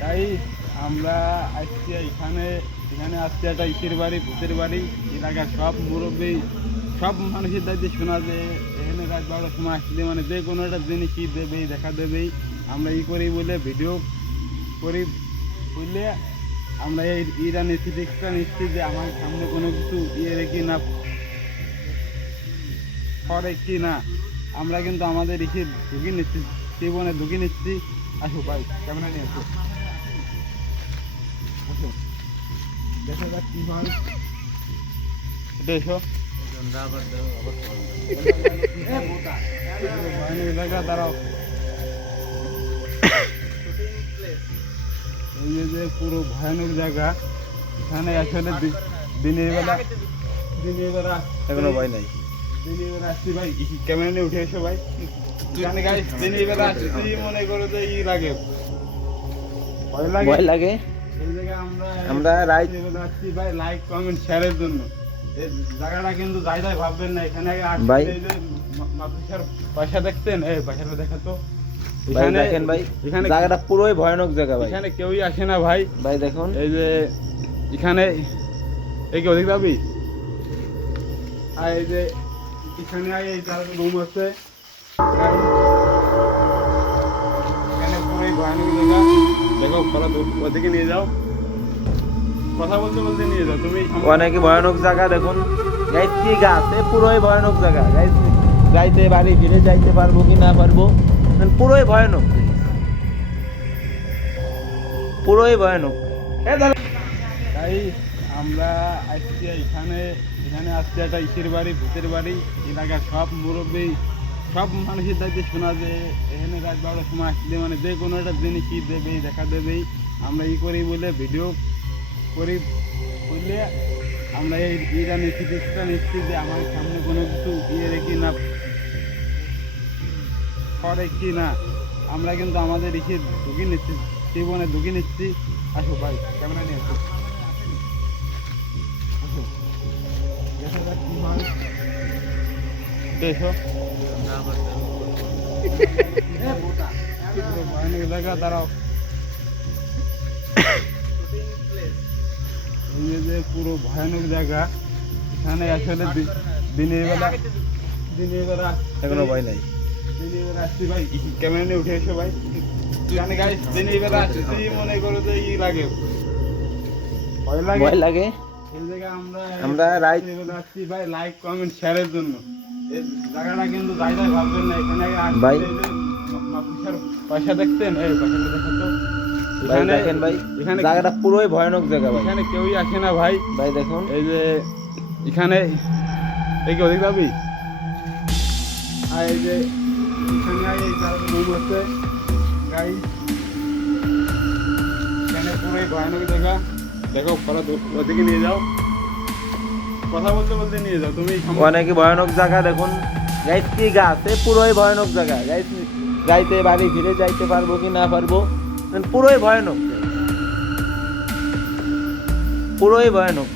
তাই আমরা আজকে এখানে এখানে আসছে একটা ইসের বাড়ি, ভূতের বাড়ি। এলাকার সব মুরব্বী, সব মানুষের দায়িত্বে শোনা যে এখানে রাত 12টার সময় আসলে মানে যে কোনো একটা জিনিস কি দেবেই, দেখা দেবেই। আমরা ই করি বলে ভিডিও করি বললে আমরা এই ইরা নিচ্ছি, রিক্সটা নিচ্ছি যে আমার সামনে কোনো কিছু ইয়ে রেখি না, করে কি না। আমরা কিন্তু আমাদের ইসে ঢুকে নিচ্ছি, জীবনে ঢুকে নিচ্ছি। আসো ভাই, ক্যামেরা নিয়ে আসো, আসো দেখো এবার কি হয়। এটা এসো, দাঁড়াও। এই যে পুরো ভয়ানক জায়গা, এখানে আসলে দিনের বেলা এখনো ভয় নাই। দিনের বেলা আসছি ভাই, ক্যামেরা নিয়ে উঠে এসো ভাই। জানি গাইস, দিনের বেলা আসছি মনে করো যে ই লাগে, ভয় লাগে। এই জায়গায় আমরা রাইট আসছি ভাই, লাইক কমেন্ট শেয়ারের জন্য। এই জায়গাটা কিন্তু যাই যাই ভাববেন না, এখানে ভাই মাতৃসার পয়সা দেখছেন, এই পয়সাটা দেখাতো। এখানে দেখেন ভাই, এখানে জায়গাটা পুরোই ভয়ানক জায়গা ভাই, এখানে কেউই আসে না ভাই। ভাই দেখুন এই যে এখানে এই কি ওদিক যাবি, আর এই যে এখানে এই জায়গাটা রুম আছে, এখানে পুরোই ভয়ানক জায়গা। দেখো পরে ওদিকে নিয়ে যাও, কথা বলতে বলতে নিয়ে যাও তুমি। অনেক ভয়ানক জায়গা দেখুন গাইস, কি গাছে পুরোই ভয়ানক জায়গা গাইস। যাইতে বাড়ি ফিরে যাইতে পারবো কি না পারবো, পুরোই ভয়ানক, পুরোই ভয়ানক। তাই আমরা আজকে এখানে আসছে একটা ইসের বাড়ি, ভূতের বাড়ি। এলাকার সব মুরব্বী, সব মানুষের দায়িত্বে শোনা যে এখানে রাত 12টার সময় আসলে মানে যে কোনো একটা জিনিস কি দেবেই, দেখা দেবেই। আমরা ই করি বলে ভিডিও করি বললে আমরা এই ইরা নিচ্ছি, রিক্সটা নিচ্ছি যে আমার সামনে কোনো কিছু ইয়ে রেখি না, করে কি না। আমরা কিন্তু আমাদের ইসে ঢুকে নিচ্ছি, জীবনে ঢুকে নিচ্ছি। আসো ভাই, ক্যামেরা নিয়ে আসো, আসো দেখো এবার কি হয়। এসো, ভয়ানক জায়গা, দাঁড়াও। এই যে পুরো ভয়ানক জায়গা, এখানে আসলে দিনের বেলা এখনো ভয় নাই। দিনের বেলা আসছি ভাই, ক্যামেরা নিয়ে উঠে এসো ভাই। জানি গাইস, দিনের বেলা আসছি মনে করো যে ই লাগে, ভয় লাগে। এই জায়গায় আমরা রাইট আসছি ভাই, লাইক কমেন্ট শেয়ারের জন্য। এই জায়গাটা কিন্তু যাই যাই ভাববেন না, এখানে ভাই মাতৃসার পয়সা দেখছেন, এই পয়সাটা দেখাতো। ভাই দেখেন ভাই, এখানে জায়গাটা পুরোই ভয়ানক জায়গা ভাই, এখানে কেউই আসে না ভাই। ভাই দেখুন এই যে এখানে এই কি ওদিক যাবি, আর এই যে এখানে এই জায়গাটা রুম আছে গাড়ি, এখানে পুরোই ভয়ানক জায়গা। দেখো পরে ওদিকে নিয়ে যাও, কথা বলতে বলতে নিয়ে যাও তুমি। অনেক ভয়ানক জায়গা দেখুন গাইস, কি গাছে পুরোই ভয়ানক জায়গা গাইস। যাইতে বাড়ি ফিরে যাইতে পারবো কি না পারবো, পুরোই ভয়ানক, পুরোই ভয়ানক।